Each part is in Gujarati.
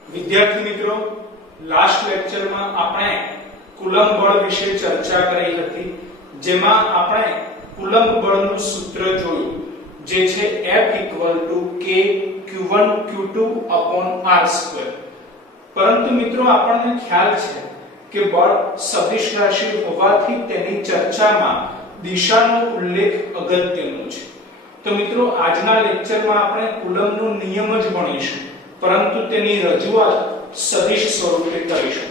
વિદ્યાર્થી મિત્રો, લાસ્ટ લેક્ચરમાં આપણે કુલંબ બળ વિશે ચર્ચા કરી હતી, જેમાં આપણે કુલંબ બળનું સૂત્ર જોયું, જે છે F=kq1q2/r². પરંતુ મિત્રો આપણને ખ્યાલ છે કે બળ સદિશ રાશિ હોવાથી તેની ચર્ચામાં દિશાનો ઉલ્લેખ અગત્યનો છે. તો મિત્રો આજના લેક્ચરમાં આપણે કુલંબનો નિયમ જ ભણીશું, પરંતુ તેની રજૂઆત સદિશ સ્વરૂપે કરીશું.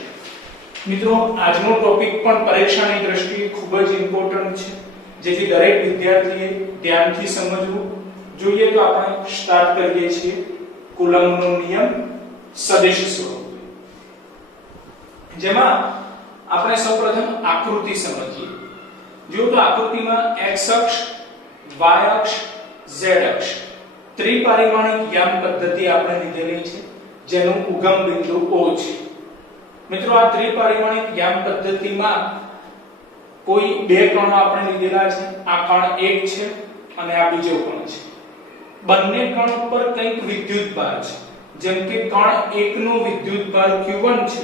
મિત્રો આજનો ટોપિક પણ પરીક્ષાની દ્રષ્ટિએ ખૂબ જ ઇમ્પોર્ટન્ટ છે, જેથી દરેક વિદ્યાર્થીએ ધ્યાનથી સમજવું જોઈએ. તો આપણે સ્ટાર્ટ કરીએ છીએ કુલંબનો નિયમ સદિશ સ્વરૂપે, જેમાં આપણે સૌપ્રથમ આકૃતિ સમજીએ. જો તો આકૃતિમાં x અક્ષ, y અક્ષ, z અક્ષ ત્રિપરિમાણિક યામ પદ્ધતિ આપણે લીધેલી છે, જેનું ઉગમ બિંદુ O છે. મિત્રો આ ત્રિપરિમાણિક યામ પદ્ધતિમાં કોઈ બે કણો આપણે લીધેલા છે. આ કણ 1 છે અને આ બીજો કણ છે. બંને કણ ઉપર કંઈક વિદ્યુતભાર છે, જેમ કે કણ 1 નો વિદ્યુતભાર Q1 છે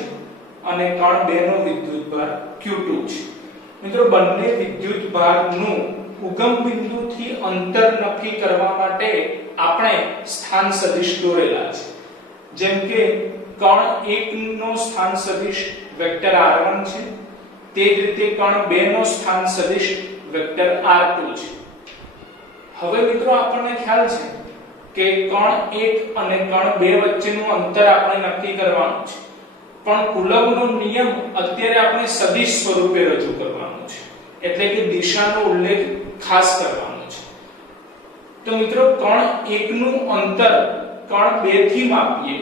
અને કણ 2 નો વિદ્યુતભાર Q2 છે. મિત્રો બંને વિદ્યુતભારનું ઉગમ બિંદુથી અંતર નક્કી કરવા માટે આપણે સ્થાન સદિશ દોરેલા છે. જેમ કે કણ 1 નો સ્થાન સદિશ વેક્ટર r1 છે, તે જ રીતે કણ 2 નો સ્થાન સદિશ વેક્ટર r2 છે. હવે મિત્રો આપણને ખ્યાલ છે કે કણ 1 અને કણ 2 વચ્ચેનું અંતર આપણે નક્કી કરવાનું છે, પણ કુલંબનો નિયમ અત્યારે આપણે સદિશ સ્વરૂપે રજૂ કરવાનો છે, એટલે કે દિશાનો ઉલ્લેખ ખાસ કરવાનો છે. તો મિત્રો કણ 1 નું અંતર કણ 2 થી માપીએ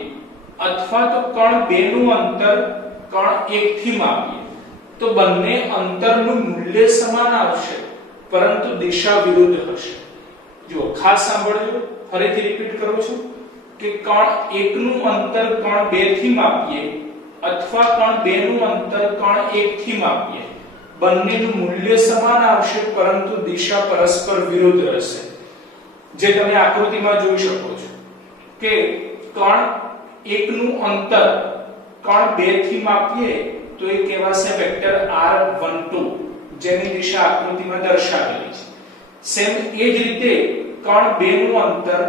અથવા તો કણ 2 નું અંતર કણ 1 થી માપીએ તો બંને અંતરનું મૂલ્ય સમાન આવશે, પરંતુ દિશા વિરુદ્ધ હશે. જો ખાસ સાંભળજો, ફરીથી રિપીટ કરું છું કે કણ 1 નું અંતર કણ 2 થી માપીએ અથવા કણ 2 નું અંતર કણ 1 થી માપીએ, બંનેનું મૂલ્ય સમાન આવશે, પરંતુ દિશા પરસ્પર વિરુદ્ધ રહેશે. જે તમે આકૃતિમાં જોઈ શકો છો કે કણ 1 નું અંતર કણ 2 થી માપીએ તો એ કહેવાશે વેક્ટર r12, જેની દિશા આકૃતિમાં દર્શાવેલી છે. સેમ એ જ રીતે કણ 2 નું અંતર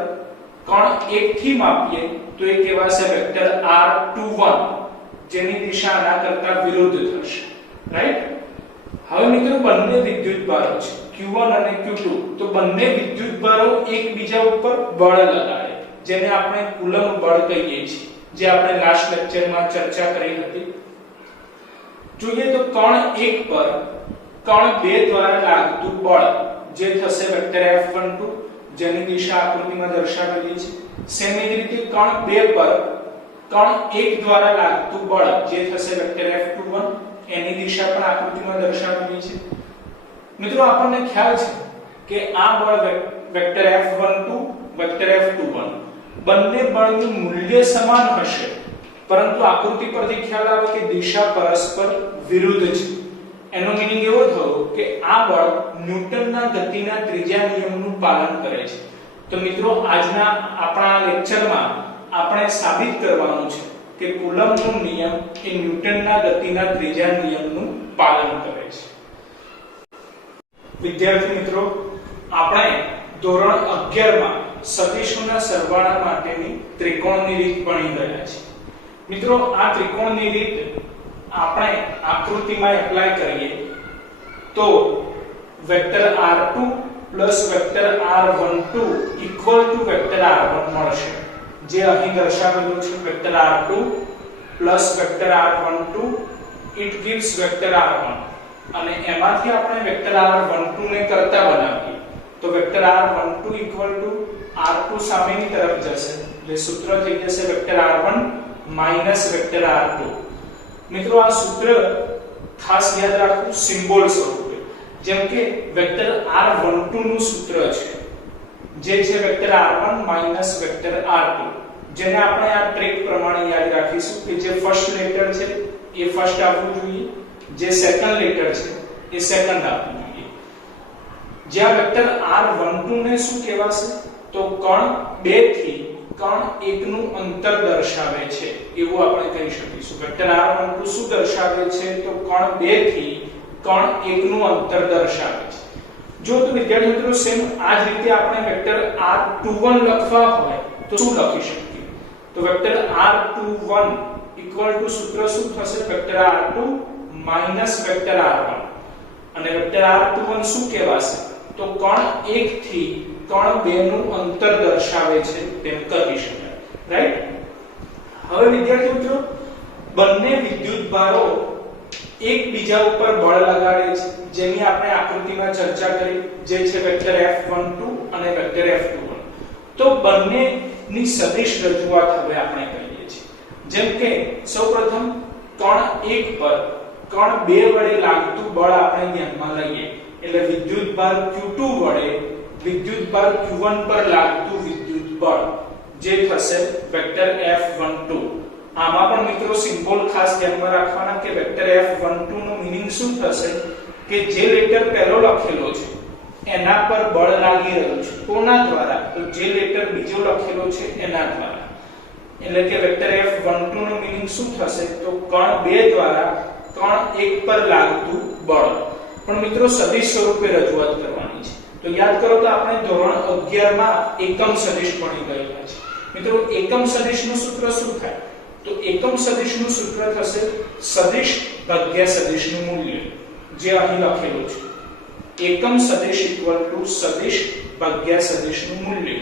કણ 1 થી માપીએ તો એ કહેવાશે વેક્ટર r21, જેની દિશા આના કરતા વિરુદ્ધ થશે. રાઈટ? હવે મિત્રો બંને વિદ્યુતભારો છે Q1 અને Q2, તો બંને વિદ્યુતભારો એકબીજા ઉપર બળ લગાડે, જેને આપણે કુલંબ બળ કહીએ છીએ, જે આપણે લાસ્ટ લેક્ચરમાં ચર્ચા કરી હતી. જોઈએ તો કણ 1 પર કણ 2 દ્વારા લાગતું બળ જે થશે વેક્ટર F12, જેની દિશા આકૃતિમાં દર્શાવેલી છે. સેમ એ જ રીતે કણ 2 પર કણ 1 દ્વારા લાગતું બળ જે થશે વેક્ટર F21, એની દિશા પણ આકૃતિમાં દર્શાવેલી છે. મિત્રો આપણને ખ્યાલ છે કે આ બળ વેક્ટર F12 વેક્ટર F21 બંને બળનું મૂલ્ય સમાન હશે, પરંતુ આકૃતિ પરથી ખ્યાલ આવે કે દિશા પરસ્પર વિરુદ્ધ છે. એનો મીનિંગ એવો થયો કે આ બળ ન્યૂટનના ગતિના ત્રીજા નિયમનું પાલન કરે છે. તો મિત્રો આજના આપણા લેક્ચરમાં આપણે સાબિત કરવાનું છે કે કુલંબનો નિયમ એ ન્યૂટનના ગતિના ત્રીજા નિયમનું પાલન કરે છે. વિદ્યાર્થી મિત્રો, આપણે ધોરણ 11 માં સદિશોના સરવાળા માટેની ત્રિકોણની રીત ભણી ગયા છીએ. મિત્રો આ ત્રિકોણની રીત આપણે આકૃતિમાં એપ્લાય કરીએ તો vector r2 vector r12 vector r1 મળશે, જે અહીં દર્શાવેલું છે. Vector r2 vector r12 it gives vector r1, અને એમાંથી આપણે વેક્ટર r12 ને કરતા બનાવીએ તો વેક્ટર r12 r2 સામેની તરફ જશે, એટલે સૂત્ર થઈ જશે વેક્ટર r1 વેક્ટર r2. મિત્રો આ સૂત્ર ખાસ યાદ રાખવું સિમ્બોલ સ્વરૂપે, જેમ કે વેક્ટર r12 નું સૂત્ર છે જે છે વેક્ટર r1 વેક્ટર r2, જેને આપણે આ ટ્રીક પ્રમાણે યાદ રાખીશું કે જે ફર્સ્ટ લેટર છે એ ફર્સ્ટ આપવું જોઈએ, જે સેકન્ડ લેટર છે એ સેકન્ડ આપવું જોઈએ. જ્યાં વેક્ટર r12 ને શું કહેવાશે તો તો કણ 2 થી કણ 1 નું અંતર દર્શાવે છે એવું આપણે કહી શકીશું. વેક્ટર r12 શું દર્શાવે છે? તો કણ 2 થી કણ 1 નું અંતર દર્શાવે છે. જો તો વિદ્યાર્થી મિત્રો સેમ આ જ રીતે આપણે વેક્ટર r21 લખવા હોય તો શું લખી શકીએ? તો વેક્ટર r21 ઇક્વલ ટુ સૂત્ર શું થશે? Vector r2 minus vector r1. અને વેક્ટર r21 શું કહેવાશે? તો કણ 1 થી કણ 2 નું અંતર દર્શાવે છે તેમ કહી શકાય. રાઈટ? હવે વિદ્યાર્થી મિત્રો બંને વિદ્યુતભારો એકબીજા ઉપર બળ લગાડે છે જેની આપણે આકૃતિમાં ચર્ચા કરી, જે છે વેક્ટર F12 અને વેક્ટર F21. તો બંનેની સદિશ રજૂઆત હવે આપણે કરીએ છીએ. જેમ કે સૌપ્રથમ કણ 1 પર કણ 2 વડે લાગતું બળ આપણે ધ્યાનમાં લઈએ. એટલે વિદ્યુતભાર Q2 વડે વિદ્યુતભાર Q1 પર લાગતું વિદ્યુત બળ જે થશે વેક્ટર F12. આમાં પણ મિત્રો સિમ્બોલ ખાસ ધ્યાનમાં રાખવાના કે વેક્ટર F12 નું મીનિંગ શું થશે કે જે લેટર પહેલો લખેલો છે એના પર બળ લાગી રહ્યું છે. કોના દ્વારા? તો જે લેટર બીજો લખેલો છે એના દ્વારા. એટલે કે વેક્ટર F12 નું મીનિંગ શું થશે? તો કણ 2 દ્વારા કણ 1 પર લાગતું બળ. પણ મિત્રો સદિશ સ્વરૂપે રજૂઆત કરવાની છે. તો યાદ કરો તો આપણે ધોરણ 11 માં એકમ સદિશ ભણી ગયેલા છે. મિત્રો એકમ સદિશનું સૂત્ર શું થાય? તો એકમ સદિશનું સૂત્ર થશે સદિશ ભાગ્યા સદિશનું મૂલ્ય, જે અહીં લખેલું છે. એકમ સદિશ ઇક્વલ ટુ સદિશ ભાગ્યા સદિશનું મૂલ્ય.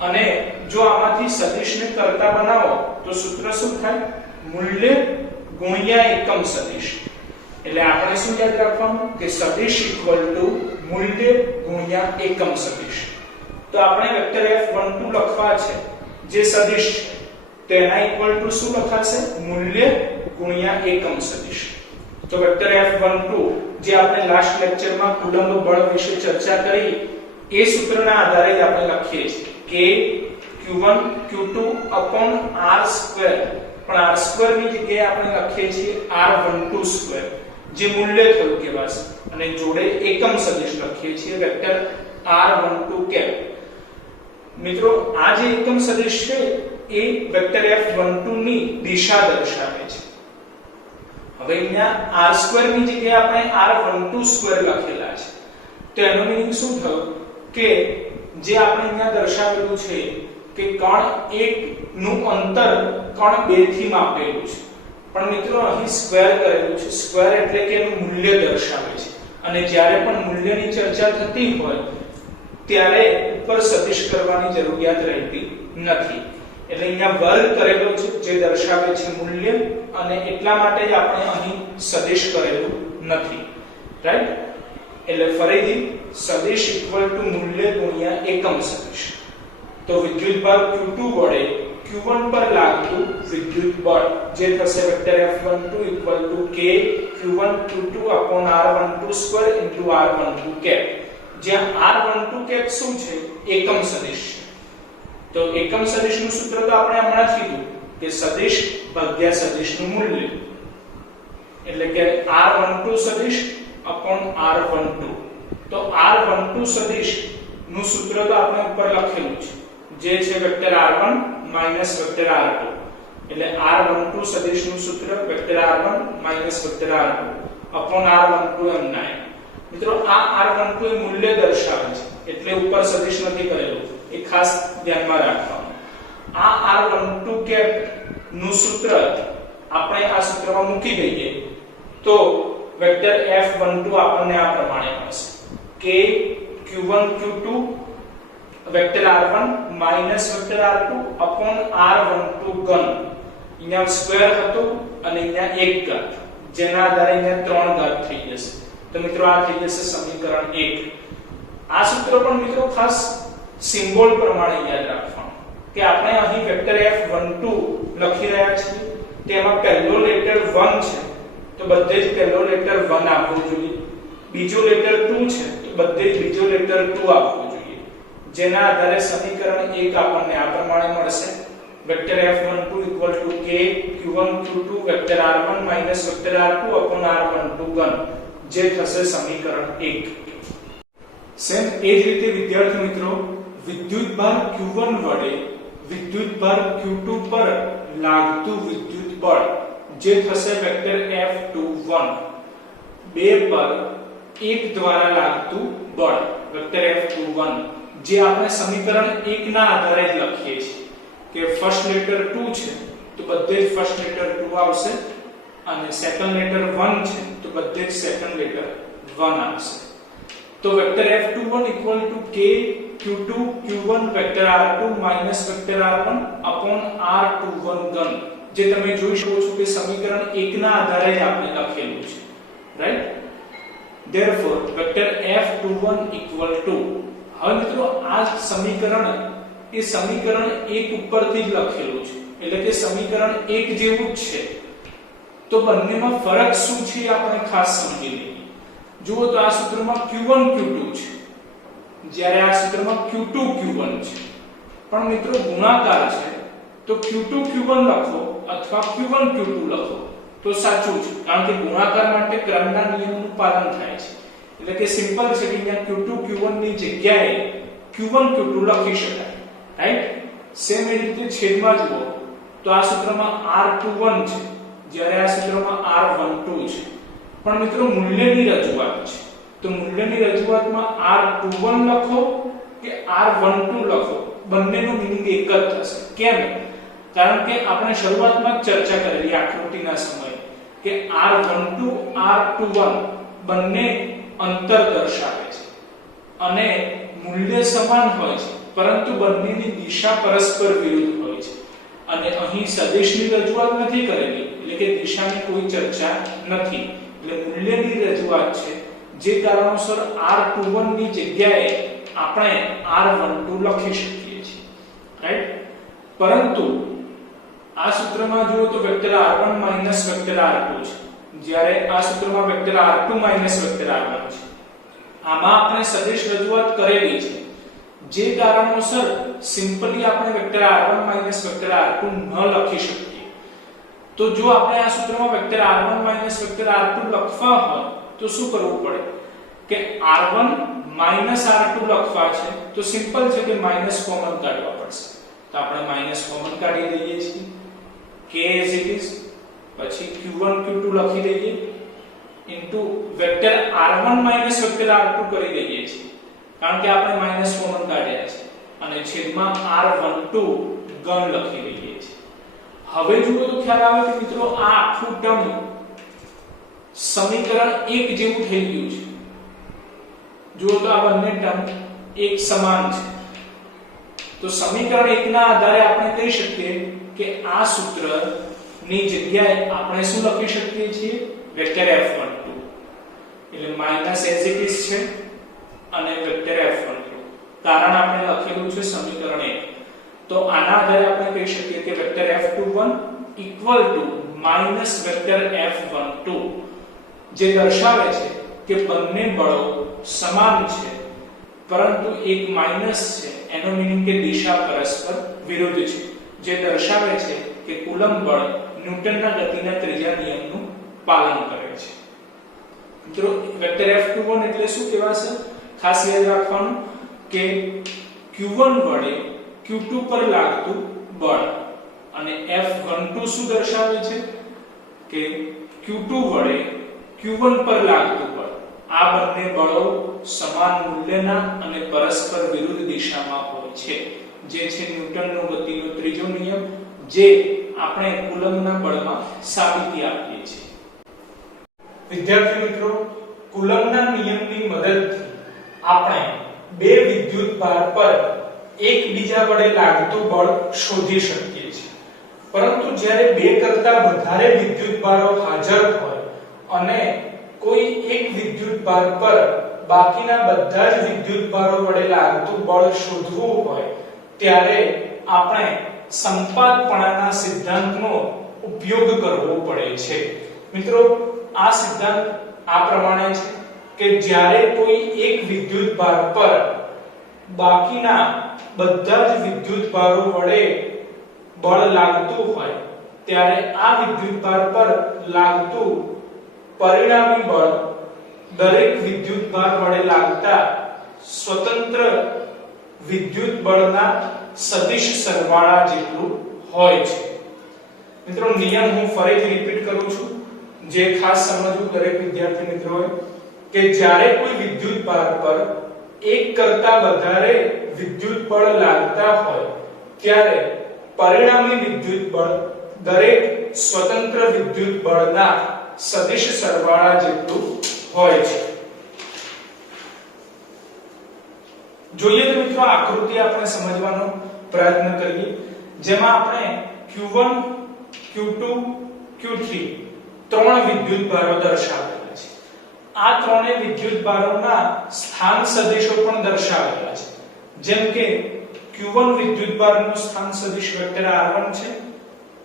અને જો આમાંથી સદિશને કરતા બનાવો તો સૂત્ર શું થાય? મૂલ્ય ગુણ્યા એકમ સદિશ. એટલે આપણે શું યાદ રાખવાનું કે સદિશ ઇક્વલ ટુ મૂલ્ય ગુણ્યા એકમ સદિશ. તો આપણે વેક્ટર F12 લખવા છે જે સદિશ છે તેના ઇક્વલ ટુ શું લખાશે? મૂલ્ય ગુણ્યા એકમ સદિશ. તો વેક્ટર F12 જે આપણે લાસ્ટ લેક્ચરમાં કુલંબ બળ વિશે ચર્ચા કરી એ સૂત્રના આધારે આપણે લખીએ છીએ કે Q1 Q2 r2. પણ r2 ની જગ્યાએ આપણે લખીએ છીએ r12 સ્ક્વેર, જે મૂલ્ય થયું કહેવાશે. અને જોડે એકમ સદિશ લખીએ છીએ વેક્ટર r12 કેપ. મિત્રો આ જે એકમ સદિશ છે એ વેક્ટર F12 ની દિશા દર્શાવે છે. હવે અહીંયા r2 ની જગ્યાએ આપણે r12 સ્ક્વેર લખેલા છે. તો એનો મીનિંગ શું થયું કે જે આપણે અહીંયા દર્શાવેલું છે કે કણ 1 નું અંતર કણ 2 થી માપેલું છે. પણ મિત્રો અહીં સ્ક્વેર કરેલું છે. સ્ક્વેર એટલે કે એનું મૂલ્ય દર્શાવે છે. અને જ્યારે પણ મૂલ્યની ચર્ચા થતી હોય ત્યારે ઉપર સદિશ કરવાની જરૂરિયાત રહેતી નથી. એટલે અહીંયા વર્ગ કરેલો છે જે દર્શાવે છે મૂલ્ય, અને એટલા માટે જ આપણે અહીં સદિશ કરેલું નથી. રાઈટ? એટલે ફરીથી સદિશ ઇક્વલ ટુ મૂલ્ય ગુણ્યા એકમ સદિશ. તો વિદ્યુતભાર Q2 વડે Q1 પર લાગતું વિદ્યુત બળ જે થશે vector F12 equal to k Q1 Q2 upon r12 square into r12 cap. જ્યાં r12 કેપ શું છે? એકમ સદિશ છે. તો એકમ સદિશનું સૂત્ર તો આપણે હમણાં જ કીધું કે સદિશ ભાગ્યા સદિશનું મૂલ્ય. એટલે કે r12 સદિશ upon r12. તો r12 સદિશ નું સૂત્ર તો આપણે ઉપર લખેલું છે, જે છે vector r1 minus vector r2. એટલે r12 સદિશનું સૂત્ર vector r1 minus vector r2 upon r12 m9. મિત્રો આ r12 એ મૂલ્ય દર્શાવે છે એટલે ઉપર સદિશ નથી કરેલું, એ ખાસ ધ્યાનમાં રાખવાનું. આ r12 કેપ નું સૂત્ર આપણે આ સૂત્રમાં મૂકી દઈએ તો વેક્ટર F12 આપણને આ પ્રમાણે મળશે k Q1 Q2 vector r1 minus vector r2 upon r12 ઘન. અહીંયા સ્ક્વેર હતો અને અહીંયા એક ઘાત, જેના આધારે અહીંયા 3 ઘાત થઈ જશે. તો મિત્રો આ થઈ જશે સમીકરણ 1. આ સૂત્ર પણ મિત્રો ખાસ સિમ્બોલ પ્રમાણે યાદ રાખવાનું કે આપણે અહીં વેક્ટર F12 લખી રહ્યા છીએ, તેમાં પહેલો લેટર 1 છે તો બધે જ પહેલો લેટર 1 આપવો જોઈએ. બીજો લેટર 2 છે તો બધે જ બીજો લેટર 2 આપવો જોઈએ. જેના આધારે સમીકરણ 1 આપણને આ પ્રમાણે મળશે. Vector F12 k Q1 Q2 vector r1 minus vector r2 upon r12 ઘન, જે થશે સમીકરણ 1. સેમ એ જ રીતે વિદ્યાર્થી મિત્રો વિદ્યુતભાર Q1 વડે વિદ્યુતભાર Q2 પર લાગતું વિદ્યુત બળ જે થશે વેક્ટર F21 2 પર 1 દ્વારા લાગતું બળ વેક્ટર F21 જે આપણે સમીકરણ 1 ના આધારે જ લખીએ છીએ કે ફર્સ્ટ લેટર 2 છે તો બધે જ ફર્સ્ટ લેટર 2 આવશે અને સેકન્ડ લેટર 1 છે તો બધે જ સેકન્ડ લેટર 1 આવશે તો vector F21 k Q2 Q1 vector R2 vector R1 upon R21 ઘન જે તમે જોઈ શકો છો કે સમીકરણ 1 ના આધારે જ આપણે લખેલું છે રાઈટ therefore વેક્ટર F21 હવે મિત્રો આ સમીકરણ એ સમીકરણ 1 ઉપરથી જ લખેલું છે એટલે કે સમીકરણ 1 જેવું જ છે તો બંનેમાં ફરક શું છે આપણે ખાસ સમજી લઈએ જુઓ તો આ સૂત્રમાં Q1 Q2 છે જ્યારે આ સૂત્રમાં Q2 Q1 છે પણ મિત્રો ગુણાકાર છે તો Q2 Q1 લખો અથવા Q1 Q2 લખો તો સાચું છે કારણ કે ગુણાકાર માટે ક્રમના નિયમનું પાલન થાય છે એટલે કે સિમ્પલ છે કે અહીંયા Q2 Q1 ની જગ્યાએ Q1 Q2 લખી શકાય રાઈટ સેમ એ રીતે છેદમાં જુઓ તો આ સૂત્રમાં R21 છે જ્યારે આ સૂત્રમાં R12 છે પણ મિત્રો મૂલ્યની રજૂઆત છે તો મૂલ્યની રજૂઆતમાં R21 લખો કે R12 લખો બંનેનો મીનિંગ એક જ થશે કેમ કારણ કે આપણે શરૂઆતમાં જ ચર્ચા કરેલી આકૃતિના સમયે કે R12 R21 બંને અંતર દર્શાવે છે અને મૂલ્ય સમાન હોય છે પરંતુ બંનેની દિશા પરસ્પર વિરુદ્ધ હોય છે અને અહીં સદિશની રજૂઆત નથી કરેલી એટલે કે દિશાની કોઈ ચર્ચા નથી એટલે મૂલ્યની રજૂઆત છે જે કારણોસર R21 ની જગ્યાએ આપણે R12 લખી શકીએ છીએ રાઈટ પરંતુ આ સૂત્રમાં જુઓ તો વેક્ટર R1 વેક્ટર R2 છે જ્યારે આ સૂત્રમાં વેક્ટર R2 વેક્ટર R1 છે આમાં આપણે સદિશ રજૂઆત કરેલી છે જે કારણોસર સિમ્પલી આપણે વેક્ટર R1 વેક્ટર R2 ન લખી શકીએ તો જો આપણે આ સૂત્રમાં વેક્ટર R1 વેક્ટર R2 લખવા હોય તો શું કરવું પડે કે R1 R2 લખવા છે તો સિમ્પલ છે કે માઈનસ કોમન કાઢવા પડશે તો આપણે માઈનસ કોમન કાઢી દઈએ છીએ k as it is પછી Q1 Q2 લખી દઈએ into vector R1 vector R2 કરી દઈએ છીએ કારણ કે આપણે માઈનસ કોમન કાઢ્યા છે અને છેદમાં R12 ઘન લખી દઈએ છીએ હવે જુઓ તો ખ્યાલ આવે કે મિત્રો આ આખું ટર્મ સમીકરણ 1 જેવું થઈ ગયું છે જુઓ તો આ બંને ટર્મ એક સમાન છે તો સમીકરણ 1 ના આધારે આપણે કહી શકીએ કે આ સૂત્ર ની જગ્યાએ આપણે શું લખી શકીએ છીએ વેક્ટર F12 એટલે માઈનસ as it is છે અને વેક્ટર F12 કારણ આપણે લખેલું છે સમીકરણ 1 તો આના આધારે આપણે કહી શકીએ કે vector F21 minus vector F12 જે દર્શાવે છે કે બંને બળો સમાન છે પરંતુ એક માઈનસ છે એનો મીનિંગ કે દિશા પરસ્પર વિરુદ્ધ છે જે દર્શાવે છે કે કુલંબ બળ ન્યૂટનના ગતિના ત્રીજા નિયમનું પાલન કરે છે મિત્રો વેક્ટર F21 એટલે શું કહેવાશે ખાસ યાદ રાખવાનું કે Q1 વડે Q2 પર લાગતું બળ અને F12 શું દર્શાવે છે કે Q2 વડે Q1 પર લાગતું બળ આ બંને બળો સમાન મૂલ્યના અને પરસ્પર વિરુદ્ધ દિશામાં હોય છે જે છે ન્યૂટનનો ગતિનો ત્રીજો નિયમ જે આપણે કુલંબના બળમાં સાબિતી આપીએ છીએ વિદ્યાર્થી મિત્રો કુલંબના નિયમની મદદથી આપણે બે વિદ્યુત ભાર પર એકબીજા વડે લાગતું બળ શોધી શકીએ છીએ પરંતુ જ્યારે બે કરતા વધારે વિદ્યુત ભારો હાજર હોય અને કોઈ એક વિદ્યુત ભાર પર બાકીના બધા જ વિદ્યુત ભારો વડે લાગતું બળ શોધવું હોય ત્યારે આપણે સંપાતપણાના સિદ્ધાંતનો ઉપયોગ કરવો પડે છે મિત્રો આ સિદ્ધાંત આ પ્રમાણે છે કે જ્યારે કોઈ એક વિદ્યુત ભાર પર બાકીના બધા જ વિદ્યુત ભારો વડે બળ લાગતું હોય ત્યારે આ વિદ્યુત ભાર પર લાગતું પરિણામી બળ દરેક વિદ્યુત ભાર વડે લાગતા સ્વતંત્ર વિદ્યુત બળના સદિશ સરવાળા જેટલું હોય છે। મિત્રો નિયમ હું ફરીથી રિપીટ કરું છું, જે ખાસ સમજવું દરેક વિદ્યાર્થી મિત્રોએ કે જ્યારે કોઈ વિદ્યુત ભાર પર એક કરતા વધારે વિદ્યુત બળ લાગતા હોય ત્યારે પરિણામી વિદ્યુત બળ દરેક સ્વતંત્ર વિદ્યુત બળના સદિશ સરવાળા જેટલું હોય છે। જોઈએ તો મિત્રો આકૃતિ આપણે સમજવાનો પ્રયત્ન કરીએ, જેમાં આપણે Q1 Q2 Q3 ત્રણ વિદ્યુત ભારો દર્શાવેલા છે। આ ત્રણેય વિદ્યુત ભારોના સ્થાન સદિશો પણ દર્શાવેલા છે, જેમ કે Q1 વિદ્યુત ભારનું સ્થાન સદિશ વેક્ટર r1 છે,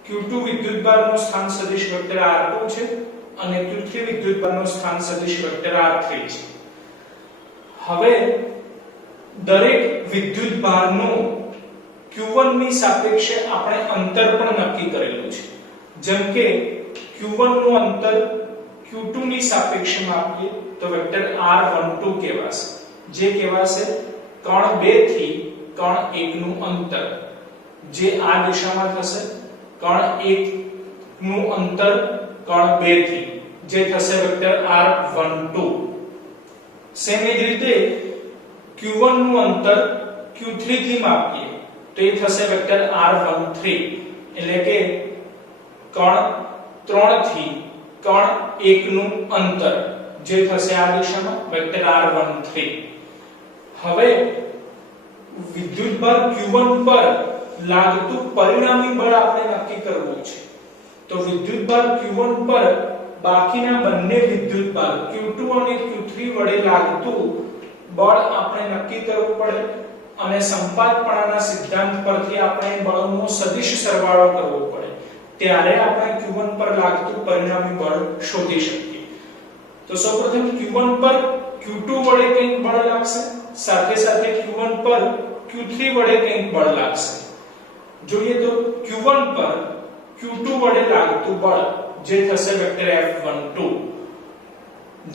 Q2 વિદ્યુત ભારનું સ્થાન સદિશ વેક્ટર r2 છે અને Q3 વિદ્યુત ભારનું સ્થાન સદિશ વેક્ટર r3 છે। હવે દરેક વિદ્યુત ભારનું Q1 ની સાપેક્ષે આપણે અંતર પણ નક્કી કરેલું છે, જેમ કે Q1 નું અંતર Q2 ની સાપેક્ષે માપીએ તો વેક્ટર r12 કહેવાશે, જે કહેવાશે કણ 2 થી કણ 1 નું અંતર, જે આ દિશામાં થશે કણ 1 નું અંતર કણ 2 થી, જે થશે વેક્ટર r12। સેમ જ રીતે Q1 નું અંતર Q3 થી માપીએ તો એ થશે વેક્ટર r13, એટલે કે કણ 3 થી કણ 1 નું અંતર, જે થશે આ દિશામાં વેક્ટર r13। હવે વિદ્યુત ભાર Q1 પર લાગતું પરિણામી બળ આપણે નક્કી કરવું છે, તો વિદ્યુત ભાર Q1 પર બાકીના બંને વિદ્યુત ભાર Q2 અને Q3 વડે લાગતું બળ આપણે નક્કી કરવું પડે અને સંપાતપણાના સિદ્ધાંત પરથી આપણે બળનો સદિશ સરવાળો કરવો પડે, ત્યારે આપણે Q1 પર લાગતું પરિણામી બળ શોધી શકીએ। તો સૌપ્રથમ Q1 પર Q2 વડે કંઈક બળ લાગશે, સાથે સાથે Q1 પર Q3 વડે કંઈક બળ લાગશે। જોઈએ તો Q1 પર Q2 વડે લાગતું બળ જે થશે વેક્ટર F12,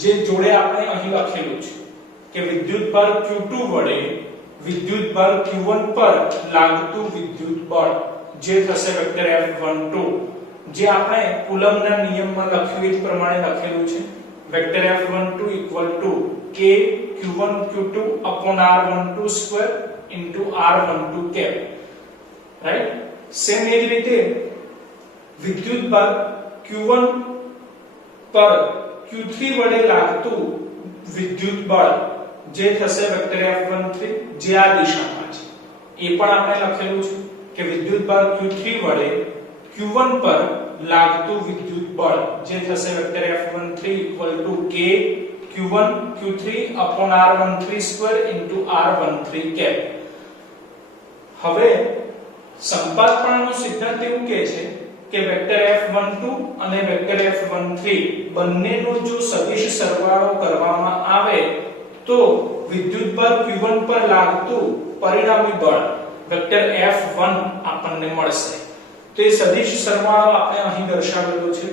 જે જોડે આપણે અહીં લખેલું છે કે વિદ્યુત ભાર Q2 વડે વિદ્યુત ભાર Q1 પર લાગતું વિદ્યુત બળ જે થશે વેક્ટર F12, જે આપણે કુલમ્બના નિયમમાં લખ્યું એ પ્રમાણે લખેલું છે, vector F12 k Q1 Q2 r12 2 r12 cap, right. Same એ જ રીતે વિદ્યુત ભાર Q1 પર Q3 વડે લાગતું વિદ્યુત બળ જે થશે વેક્ટર F13, જે આ દિશામાં છે, એ પણ આપણે લખેલું છે કે વિદ્યુત ભાર Q3 વડે Q1 પર લાગતું વિદ્યુત બળ જે થશે vector F13 k Q1 Q3 r13 2 r13 cap। હવે સંપાતપણાનો સિદ્ધાંત એવું કહે છે કે વેક્ટર F12 અને વેક્ટર F13 બંનેનો જો સદિશ સરવાળો કરવામાં આવે તો વિદ્યુત ભાર Q1 પર લાગતું પરિણામી બળ વેક્ટર F1 આપણને મળશે। તો એ સદિશ સરવાળો આપણે અહીં દર્શાવેલો છે।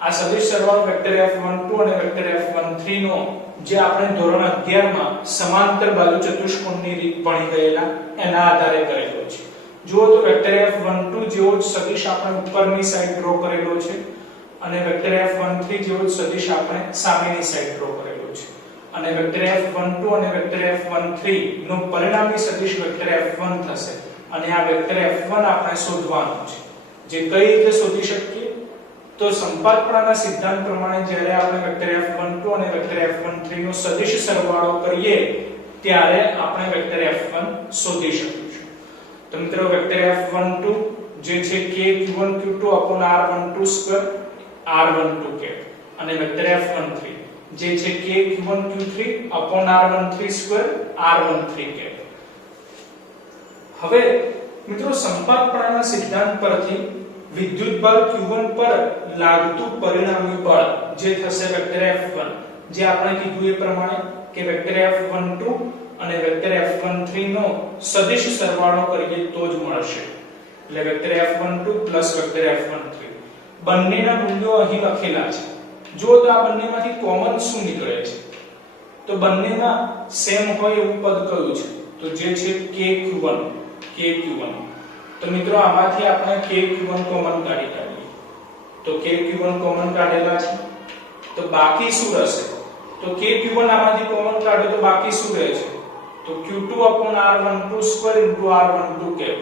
આ સદિશ સરવાળો વેક્ટર F12 અને વેક્ટર F13 નો જે આપણે ધોરણ 11 માં સમાંતર બાજુ ચતુષ્કોણની રીત ભણી ગયેલા એના આધારે કરેલો છે। જો તો વેક્ટર F12 જેવો જ સદિશ આપણે ઉપરની સાઈડ ડ્રો કરેલો છે અને વેક્ટર F13 જેવો જ સદિશ આપણે સામેની સાઈડ ડ્રો કરેલો છે, અને વેક્ટર F12 અને વેક્ટર F13 નો પરિણામી સદિશ વેક્ટર F1 થશે, અને આ વેક્ટર F1 આપણે શોધવાનું છે। જે કઈ રીતે શોધી શકીએ તો સંપાતપણાના સિદ્ધાંત પ્રમાણે જ્યારે આપણે વેક્ટર F12 અને વેક્ટર F13 નો સદિશ સરવાળો કરીએ ત્યારે આપણે વેક્ટર F1 શોધી શકીશું। તો મિત્રો વેક્ટર F12 જે છે k Q1 Q2 r12 2 r12 cap, અને વેક્ટર F13 જે છે k Q1 Q3 r13 2 r13 cap। હવે મિત્રો સંપાતપણાના સિદ્ધાંત પરથી વિદ્યુત ભાર Q1 પર લાગતું પરિણામી બળ જે થશે વેક્ટર F1, જે આપણે કીધું એ પ્રમાણે કે વેક્ટર F12 અને વેક્ટર F13 નો સદિશ સરવાળો કરીએ તો જ મળશે, એટલે વેક્ટર F12 વેક્ટર F13 બંનેના મૂલ્યો અહીં લખેલા છે। જો તો આ બંનેમાંથી કોમન શું નીકળે છે, તો બંનેમાં સેમ હોય એવું પદ કયું છે, તો જે છે kq1 તો મિત્રો આમાંથી આપણે kq1 કોમન કાઢીએ તો kq1 કોમન કાઢેલા છે તો બાકી શું રહેશે તો kq1 આમાંથી કોમન કાઢો તો બાકી શું રહે છે તો q2/r12² r12 કેપ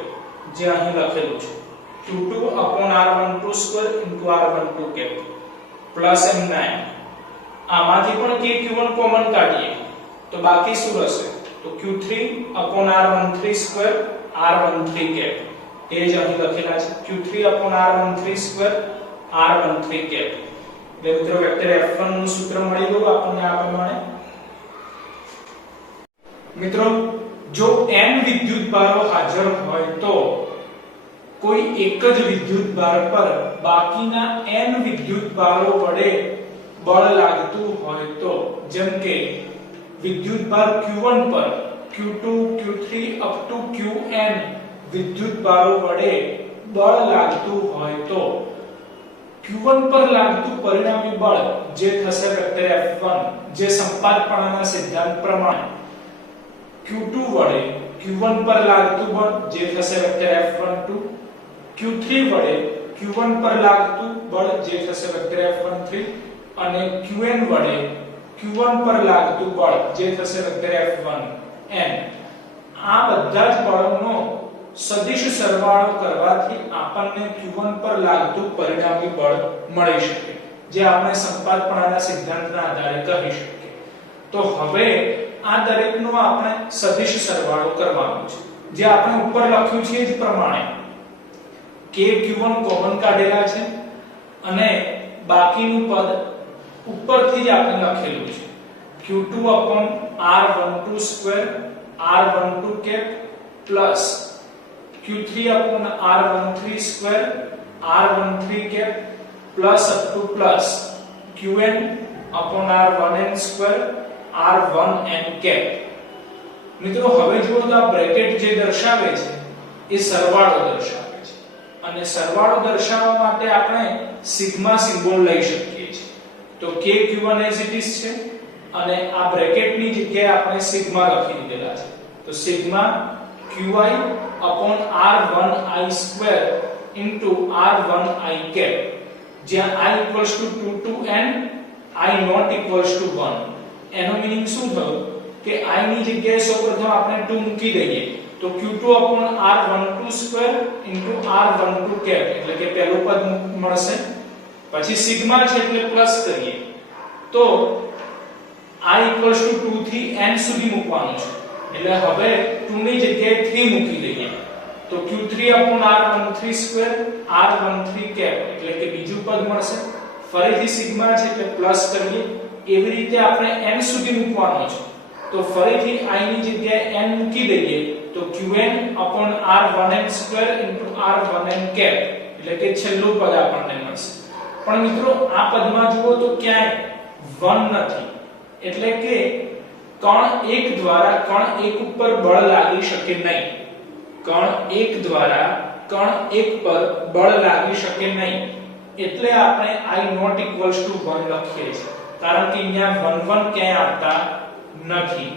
જે અહીં લખેલું છે q2/r12² r12 cap plus m9 આમાંથી પણ kq1 કોમન કાઢીએ તો બાકી શું રહેશે તો q3/r13² r13 કેપ એ જ અહીં લખેલા છે q3/r13² r13 કેપ એટલે મિત્રો વેક્ટર F1 નું સૂત્ર મળી ગયું આપણને આ પ્રમાણે મિત્રો જો n વિદ્યુતભારો હાજર હોય તો કોઈ એક જ વિદ્યુતભાર પર બાકીના n વિદ્યુતભારો વડે બળ લાગતું હોય તો જેમ કે વિદ્યુતભાર q1 પર q2 q3 up to qn વિદ્યુતભારો વડે બળ લાગતું હોય તો q1 પર લાગતું પરિણામી બળ જે થશે વેક્ટર F1 જે સંપાતપણાના સિદ્ધાંત પ્રમાણે q2 વડે q1 પર લાગતું બળ જે થશે વેક્ટર F12 q3 વડે q1 પર લાગતું બળ જે થશે વેક્ટર F13 અને qn વડે q1 પર લાગતું બળ જે થશે વેક્ટર F1n આ બધા જ બળોનો સદિશ સરવાળો કરવાથી આપણને q1 પર લાગતું પરિણામી બળ મળી શકે જે આપણે સંપાતપણાના સિદ્ધાંતના આધારે કહી શકીએ તો હવે આ દરેકનો આપણે સદિશ સરવાળો કરવાનો છે જે આપણે ઉપર લખ્યું છે એ જ પ્રમાણે kq1 કોમન કાઢેલા છે અને બાકીનું પદ ઉપરથી જ આપણે લખેલું છે q2/r12² r12 cap plus q3/r13² r13 cap plus up to plus qn/r1n² r1n cap મિત્રો હવે જુઓ તો આ બ્રેકેટ જે દર્શાવે છે એ સરવાળો દર્શાવે છે અને સરવાળો દર્શાવવા માટે આપણે સિગ્મા સિમ્બોલ લઈ શકીએ છીએ તો kq1 as it is છે અને આ બ્રેકેટની જગ્યાએ આપણે સિગ્મા લખી દીધેલા છે તો સિગ્મા qi/r1i² r1i કેપ જ્યાં i 2 to n i not equals to 1 એનો મીનિંગ શું થયો કે i ની જગ્યાએ સૌપ્રથમ આપણે 2 મૂકી દઈએ તો q2/r12² r12 કેપ એટલે કે પહેલું પદ મળશે પછી સિગ્મા છે એટલે પ્લસ કરીએ તો i 2 થી n સુધી મૂકવાનું છે એટલે હવે 2 ની જગ્યાએ 3 મૂકી દઈએ તો q3/r13² r13 કેપ એટલે કે બીજું પદ મળશે ફરીથી સિગ્મા છે એટલે પ્લસ કરીએ એવી રીતે આપણે n સુધી મૂકવાનો છે તો ફરીથી i ની જગ્યાએ n મૂકી દઈએ તો qn/r1n² r1n કેપ એટલે કે છેલ્લું પદ આપણને મળશે પણ મિત્રો આ પદમાં જુઓ તો ક્યાંય 1 નથી એટલે કે કણ 1 દ્વારા કણ 1 ઉપર બળ લાગી શકે નહીં કણ 1 દ્વારા કણ 1 પર બળ લાગી શકે નહીં એટલે આપણે i not equals to 1 લખીએ છીએ કારણ કે અહીંયા 1 1 ક્યાંય આવતા નથી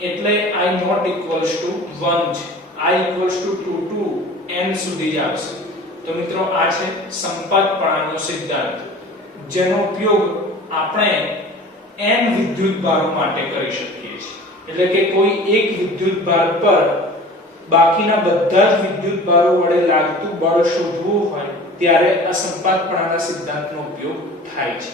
એટલે i not equals to 1 છે i equals to 2 to n સુધી જ આવશે તો મિત્રો આ છે સંપાતપણાનો સિદ્ધાંત જેનો ઉપયોગ આપણે n વિદ્યુતભારો માટે કરી શકીએ છીએ એટલે કે કોઈ એક વિદ્યુતભાર પર બાકીના બધા જ વિદ્યુતભારો વડે લાગતું બળ શોધવું હોય ત્યારે આ સંપાતપણાના સિદ્ધાંતનો ઉપયોગ થાય છે